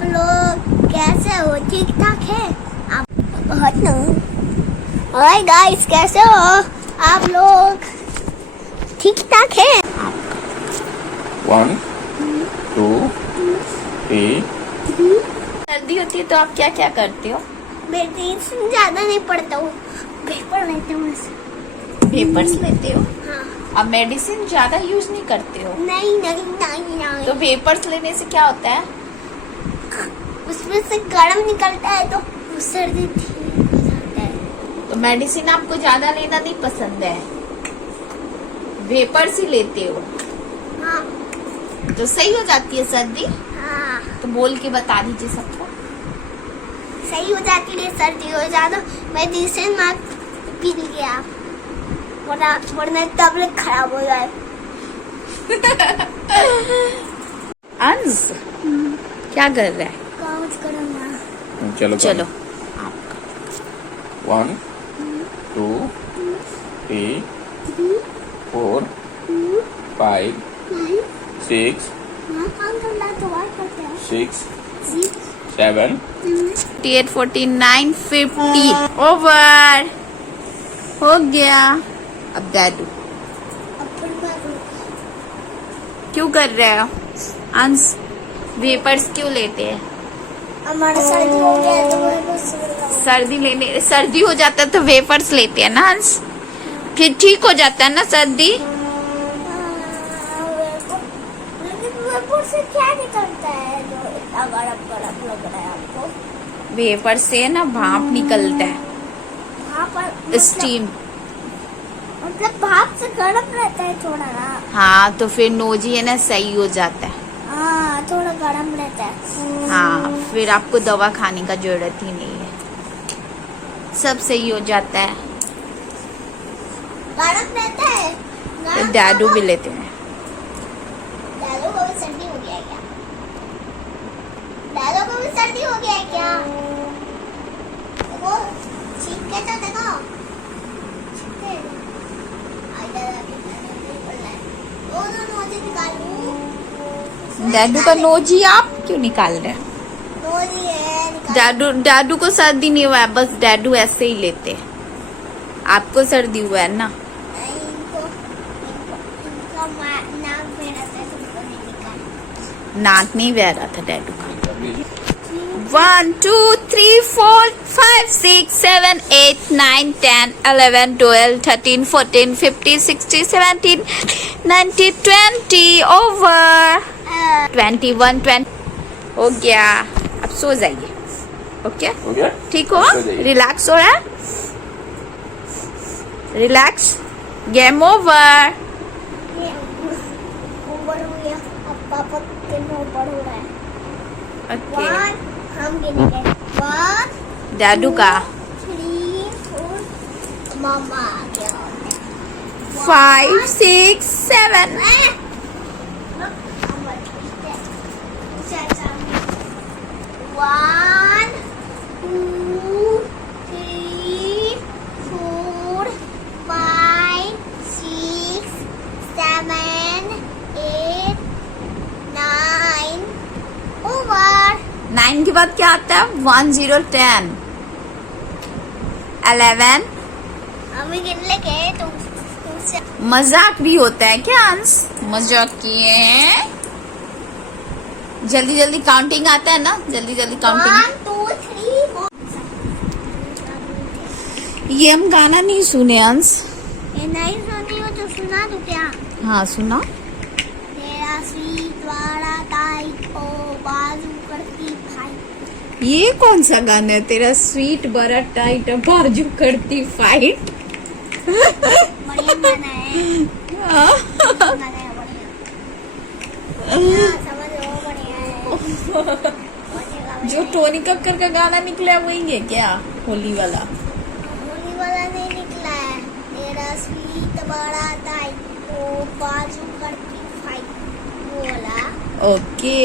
आप लोग कैसे हो? ठीक ठाक है आप? बहुत ना। हाय गाइस, कैसे हो आप लोग? ठीक ठाक है? 1 2 3 सर्दी होती है तो आप क्या क्या करते हो? मेडिसिन ज्यादा नहीं पढ़ता हूँ, पेपर लेते हूँ बस। वेपर्स लेते हो? हाँ। अब मेडिसिन ज्यादा यूज नहीं करते हो? नहीं नहीं नहीं नहीं। तो वेपर्स लेने से क्या होता है? उसमें से गर्म निकलता है तो सर्दी ठीक हो जाता है। तो मेडिसिन आपको ज्यादा लेना नहीं पसंद है, वेपर्स ही लेते हो, हाँ तो सही हो जाती है सर्दी। हाँ, तो बोल के बता दीजिए सबको। सही हो जाती है सर्दी हो ज्यादा मेडिसिन मत पी लीजिए आप, वरना तबीयत खराब हो जाए। अंश क्या कर रहा है? कागज करूँगा। चलो आपका 1 2 3 4 5 6 6 7 48 49 50 ओवर हो गया। अब दादू क्यों कर रहे हो? अंश वेपर्स क्यों लेते हैं? हमारा सर्दी हो गया है तो मेरे को सर्दी हो जाता है तो वेपर्स लेते हैं ना अंश, फिर ठीक हो जाता है ना सर्दी। लेकिन वेपर से क्या निकलता है जो इतना गरम गरम लग रहा है आपको? वेपर से ना भाप निकलता है, वहाँ पर स्टीम। मतलब भाप से गर्म रहता है थोड़ा ना। हाँ तो फिर नोजी है ना सही हो जाता है। हाँ थोड़ा गर्म रहता है। हाँ फिर आपको दवा खाने का जरूरत ही नहीं है, सब सही हो जाता है। गर्म रहता है। तो दादू भी लेते हैं। दादू को भी सर्दी हो गया है क्या? दादू को भी सर्दी हो गया है क्या? देखो छींक के तो देखो। छींक के। आई दादा की निकल रहा है। वो दोनों मुझे निकालूं। दादू का नोजी आप क्यों निकाल रहे हैं? नोजी है निकाल। दादू को सर्दी नहीं हुआ है, बस दादू ऐसे ही लेते हैं। आपको सर्दी हुआ है ना? नहीं, इनका नाक में रहता है, तुमको नहीं निकाल। नाक नहीं बह रहा था दादू का। 1 2 3 4 5 6 7 8 9 10 11 12 13 14 15 16 17 19 20 ओवर 21 20 हो गया। अब सो जाइए। ओके हो गया? ठीक हो? सो जाइए। रिलैक्स हो रहा है? रिलैक्स। Game over. ऊपर हो गया। अब पापा के ऊपर हो रहा है। ओके हम गिनेंगे 1 दादू का 3 4 मामा आ गया 5 6 7 1 2 3 4 5 6 7 8 9 ओवर 9 के बाद क्या आता है? 1 0 10 11। हमें गिन लेके तुमसे मजाक भी होता है क्या अंश? मजाक किए हैं। जल्दी जल्दी काउंटिंग आता है ना? जल्दी जल्दी 1 काउंटिंग। 2 3 ये हम गाना नहीं सुने अंश। ये नहीं सुनी हो तो सुना दो क्या? हाँ सुना। तेरा स्वीट वाला टाइट ओ बाजू करती फाइट। ये कौन सा गाना है? तेरा स्वीट बड़ा टाइट बाजू करती फाइट। बढ़िया गाना है। गाना है बढ़िया। बढ़िया, समझ लो बढ़िया है। बढ़िया गाना जो है। टोनी कक्कर का गाना निकला है वही है क्या? होली वाला? होली वाला नहीं निकला है। तेरा स्वीट बड़ा टाइट ओ बाजू करती फाइट वो वाला। ओके